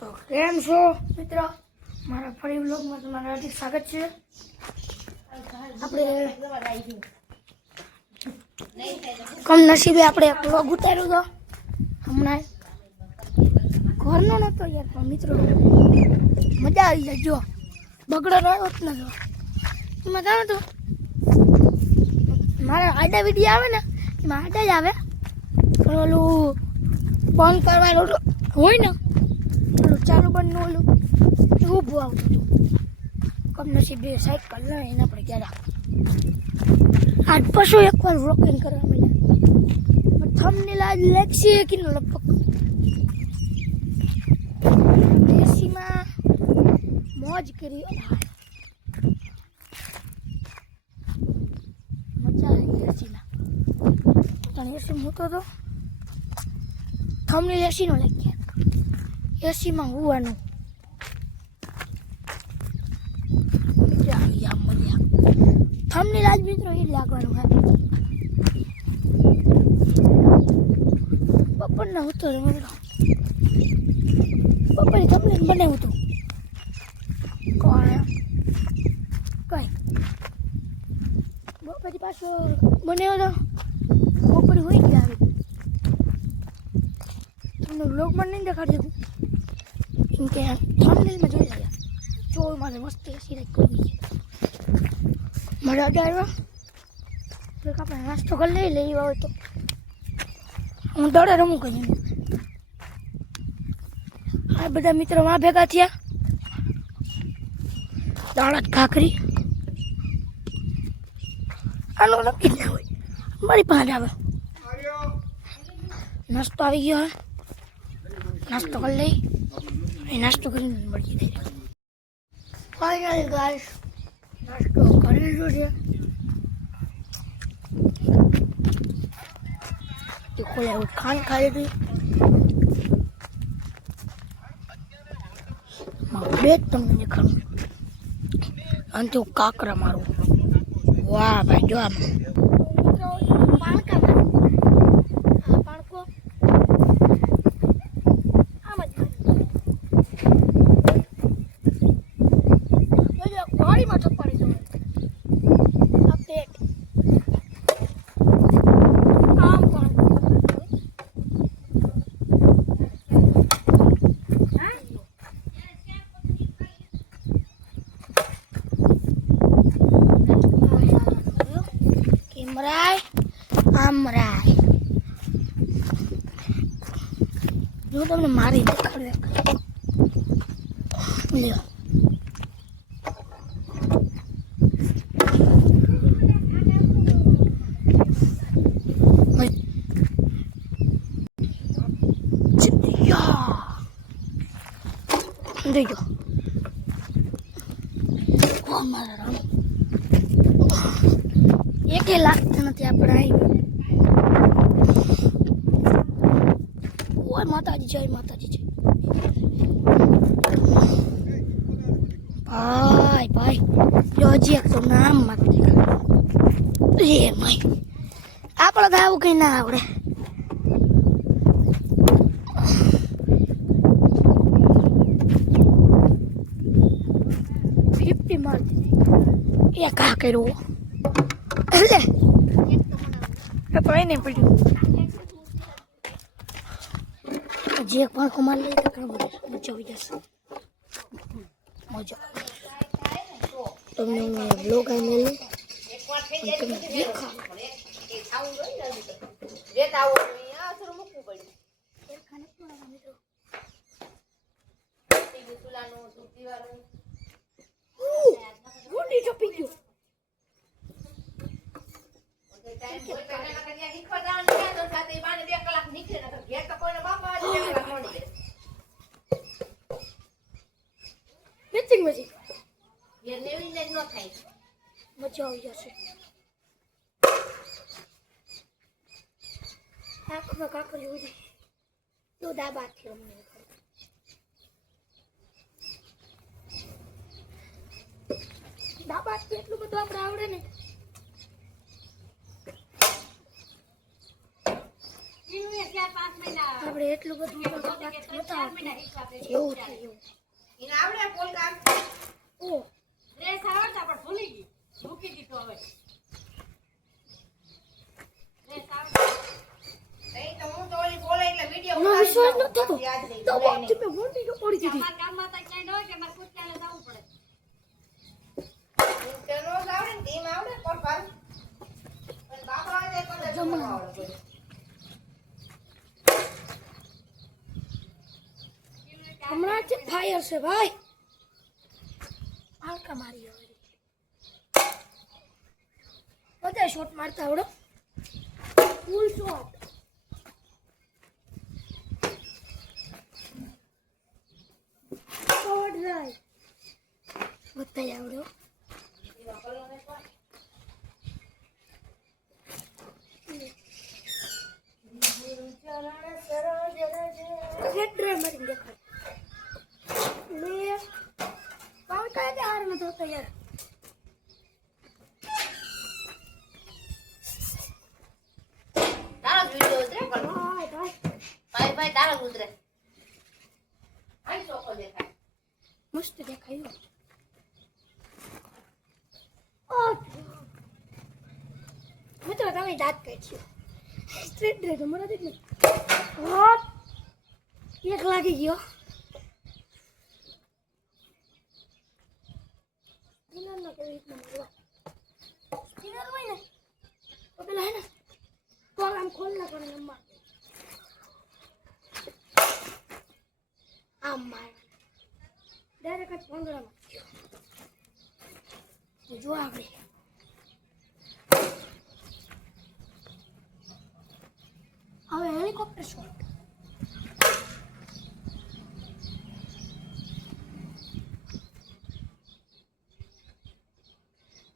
તો કેમ છો મિત્રો, મારા ફરી વ્લોગમાં તમારું હાર્દિક સ્વાગત છે। આપણે કમનસીબે આપણે એક વ્લોગ ઉતાર્યો હતો હમણાં, ઘરનો નહોતો યાર, પણ મિત્રો મજા આવી જાય। જો બગડો રહ્યો જ નતો એમાં, જાણો તો મારા આડા વિડીયો આવે ને એમાં આડા જ આવે, પણ ઓલું બંધ કરવાનું હોય ને, ઓલું ચાલુ બંધ ઓલું ઊભું આવતું હતું। કમનસીબે સાયકલ ને એના પર ગયા આજ પાછું એકવાર વ્લોગિંગ કરવા માંડ્યા, થંબનેલ આજ લેક્સી કે લગભગ દેશીમાં મોજ કરી, મજા આવી એસીમાં। પણ એસી મૂતો તો થંબનેલ એસીનો લખ્યા, એસીમાં હોવાનું મજા આવી, આમ મજા થંબનેલ આજ મિત્રો એ લાગવાનું હે। બપોરના હતો મિત્રો, બપોરે થંબનેલ બનાવ્યું હતું કઈ બપોરે પાછો બનાવ્યો તો બપોરે હોય ગયા, તમને વ્લોગમાં નહીં દેખાડી શકું કેમ કે થંબનેલમાં જોઈ રહ્યા। જો મારે મસ્ત એસી રાખ કરવી છે, મજા આવ્યો તો આપણે નાસ્તો કરી લઈ હોય તો હું દોડે રમું કઈ। આ બધા મિત્રો માં ભેગા થયા, દાળ ભાખરી આનો નક્કી ના હોય, મારી પાસે આવે નાસ્તો આવી ગયો હે, નાસ્તો કરી લઈ, નાસ્તો કરીને મળી જાય। ફાઇનલ ગાઈસ નાસ્તો કરી લીધો છે, ખોલે ખાંડ ખાઈ લીધી, બે તમને દેખાડું અને તું કાકરા મારું, વાહ ભાઈ જો આમ આમરાય જો તમને મારી દેખાડે લ્યો, દેજો મારા રામ એકે લાગતું નથી આપણે આવી। ઓય માતાજી જય માતાજી જય ભાઈ ભાઈ, જો હજી એક તો નામ માગતી એ ભાઈ આપણે તો આવું કઈ ના આવડે। એક આ કર્યો એટલે તો એને પડ્યું, જે પાંખો મારી લઈ તો મજા આવી જશે, મજા તમને હું બ્લોગ આવી મેળવી તમને દેખા ચોપી ગયું મજા આવી જશે। કાકરી ઉડી તો દાબાથી અમને દાબાથી એટલું બધું આપણે આવડે ને, આપણે એટલું બધું તો વાત નતા એવું થયું એને આવડે પોલકામ ઓ ડ્રેસ આવડતા પણ ભૂલી ગઈ મૂકી દીધો હવે ડ્રેસ આવડતા નહીં તો હું તો ઓલી બોલે એટલે વિડિયો ના વિશ્વાસ ન થતો યાદ નહીં તો વાત તમે મોટી તો પડી દીધી અમાર કામમાં તો ક્યાંય ન હોય કે મારે કુત્યાને જવું પડે તેનો આવડે ને તેમ આવડે પણ પણ બાપા આવે તો જમવા આવડે હમણાં જ ફાયર છે ભાઈ આલકા મારી હવે બધા શોટ મારતા આવડો ફૂલ શોટ ફોર્વર્ડ રાઈટ બધા આવડો રેડ ડ્રાઈવ મારી દેખાય લે કોણ કહે છે હાર ન થતો યાર તારો વિડિયો ઉતરે પણ ભાઈ ભાઈ ભાઈ તારો ઉતરે આઈ ચોકો દેખાય મસ્ત દેખાયું મિત્રો તમે દાંત કાઢ્યો સ્ટ્રેટ ડ્રેસ મને દેખ હોટ એક લાગી ગયો સ્પિનર નો કેવી રીતના મારવા સ્પિનર હોય ને તો પેલા હે ને તો આમ ખોલ ના કરે એમ માર આમ માર ડાયરેક્ટ જ પાંદડામાં ગયો જો આપણે હવે હેલિકોપ્ટર શોટ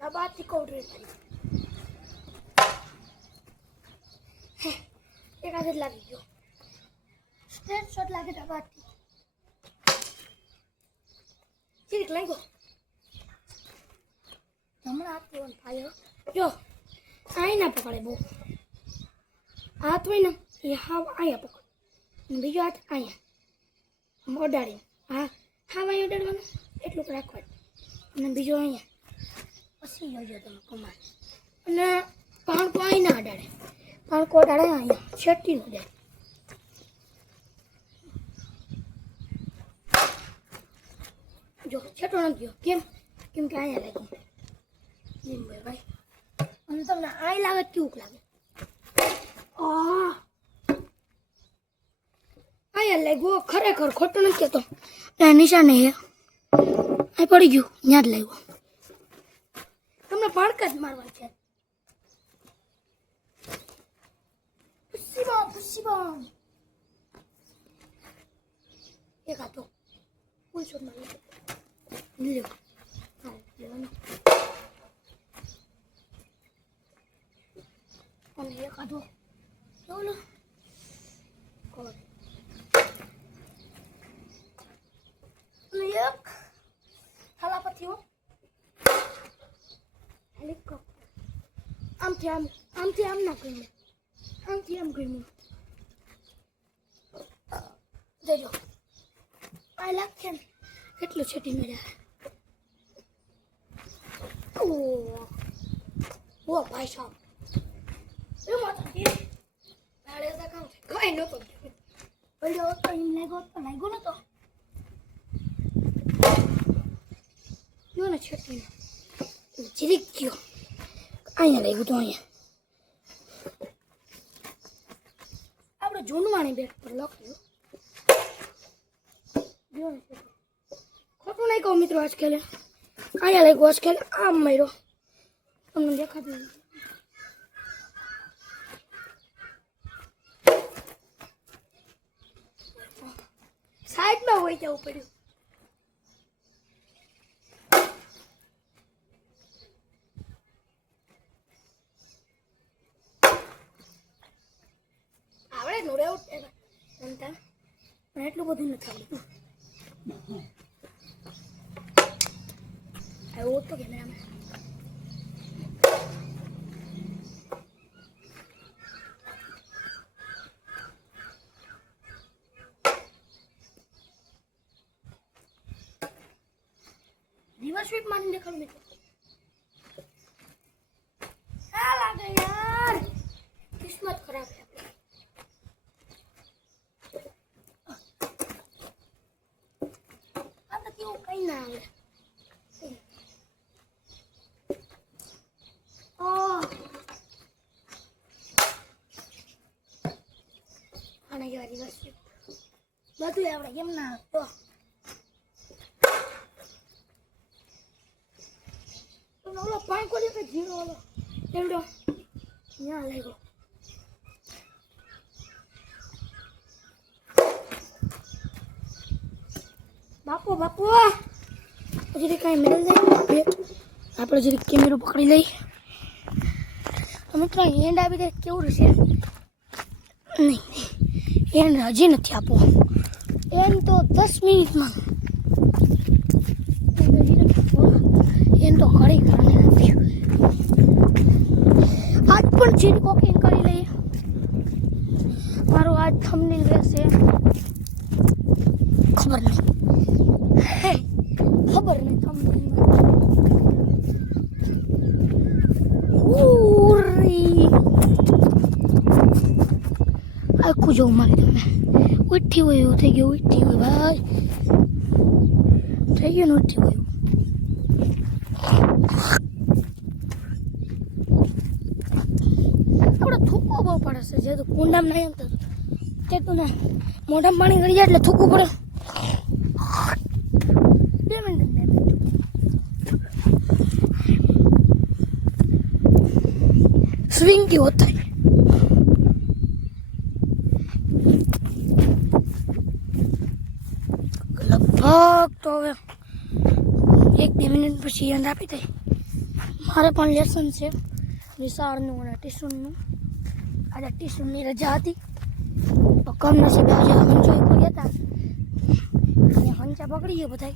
આ બાથી કોડરે મારી એક આદત લાગી ગયો સ્ટ્રેટ શોટ લાગે તો બાથી ચીક લાગ્યો હમણાં હાથ દેવાનું ફાયો જો આઈ ના પકડે બહુ હાથ હોય ને એ હાવ અહીંયા પકડ અને બીજો હાથ અહીંયા ઓડાડી હા હાવ અહીંયા ઓડાડવાનું એટલું રાખવાનું અને બીજો અહીંયા પછી જોજો તમે કમાલ અને પાણકો અહીં ના અડાડે પાણકો અડાડે અહીંયા છેટીનું જાય જો છેટો નથી ગયો કેમ કે અહીંયા લાગી જીમ ભાઈ અને તમને આઈ લાગે કેવું લાગે અહીંયા લાગ્યો ખરેખર ખોટું નથી કહેતો ત્યાં નિશાને હે અહીં પડી ગયું ત્યાં જ લાગ્યો તમને પાણકા જ મારવા છે પુસી બોમ એક હાથો ફૂલ શોટ મારી લ્યો હા લેવાનો અને એક હાથો બોલો કોણ એક થલાપતિ હો હેલિકોપ્ટર આમથી આમ ના ગયું આમથી આમ ગયું જોજો આ લાગે ને કેટલું છેટી મળ્યા ઓ ભાઈ સાહેબ એમાં તો તાળે તો કામ કઈ નતો પડ્યો તો એમ લાગ્યો નતો જો ને છેટી જીરીક ગયો અહીંયા લાગ્યું તો અહીંયા આપણે જૂનવાણી બેટ પર લખ્યું જો ને ખોટું નહીં કહું મિત્રો આજકાલ અહીંયા લાગ્યું આજકાલ આમ માર્યો તમને દેખાતું નથી સાઈડમાં હોય જવું પડ્યું આવડે નોડે રમતા પણ એટલું બધું નથી આવડતું આવ્યો તો કેમેરામાં સ્વીપ મારી દેખાડું મિત્રો આ લાગે યાર કિસ્મત ખરાબ છે આપણે આ તો કેવું કઈ ના આવે આને જેવા દિવસ બધું આપણે કેમ ના તો ઓલો પાણી કોલી કે જીરો ઓલો એવડો ત્યાં લાગ્યો બાપુ હજી કાંઈ મેળ જાય આપણે જરી કેમેરો પકડી લઈ મિત્રો હેન્ડ આપી દે કેવું રહેશે નહીં હેન્ડ હજી નથી આપવો એમ તો 10 મિનિટમાં એમ તો ઘડી ઘણી આપ્યું આજ પણ ચીન કોકિંગ કરી લઈએ મારું આજ થંબનેલ રહેશે ખબર નહીં આખું જોવું મારે તમે ઉઠી હોય એવું થઈ ગયું ઉઠી હોય ભાઈ થઈ ગયું ને ઉઠી હોય આપણે થૂકવો બહુ પડે છે જે તો કુંડામાં નહીં એમ તે તો ને મોઢામાં પાણી ગળી જાય એટલે થૂકવું પડે 2 મિનિટ स्विंग की होता है लगभग तो હવે 1-2 મિનિટ પછી યાદ આપી દે મારે પણ લેસન છે નિશાળનું અને ટ્યુશનનું આજે ટ્યુશનની રજા હતી તો કમનસીબે આજે હંચો ઉપર ગયા હતા અને હંચા પકડી ગયો બધા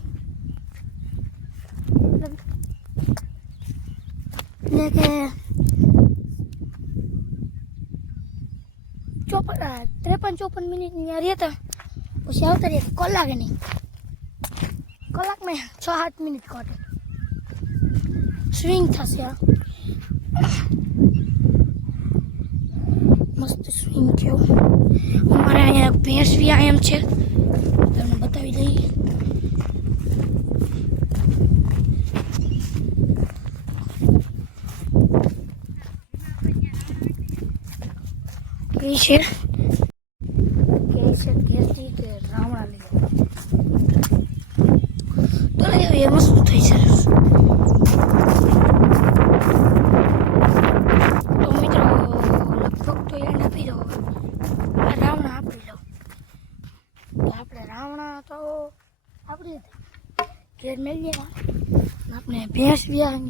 એટલે કે 53-54 મિનિટ ત્યાં રહ્યા હતા પછી આવતા રહ્યા કલાકે નહીં કલાકમાં 6-7 મિનિટ કાઢે સ્વિંગ થશે આ મસ્ત સ્વિંગ થયો અમારે અહીંયા ભેંસ વ્યાયામ છે તમને બતાવી દઈએ કઈ છે ઘેરથી કે રાવણા લઈ તો એ મસ્ત થઈ છે તો મિત્રો લગભગ તો એન્ડ આપી દો રાવણા આપી લો તો આપણે રાવણા તો આપણી ઘેર મેળવીએ આપણે ભેંસ વ્યા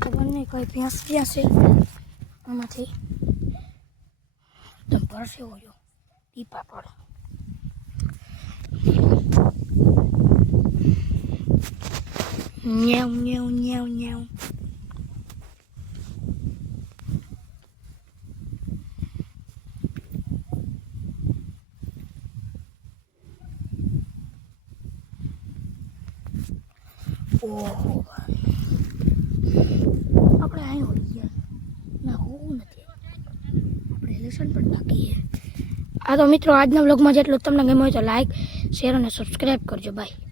ખબર નહીં કોઈ ભેંસ વ્યા છે આમાંથી એકદમ પરસે હોય ટીપા પડે ન્યાવ ન્યાવ ન્યાવ ન્યાવ ઓહો આપણે અહીં હોઈ ગયા ના હોવું નથી આપણે લેસન પણ બાકી છે આ તો મિત્રો આજના વ્લોગમાં જેટલું તમને ગમ્યું હોય તો લાઈક શેર અને સબસ્ક્રાઈબ કરજો બાય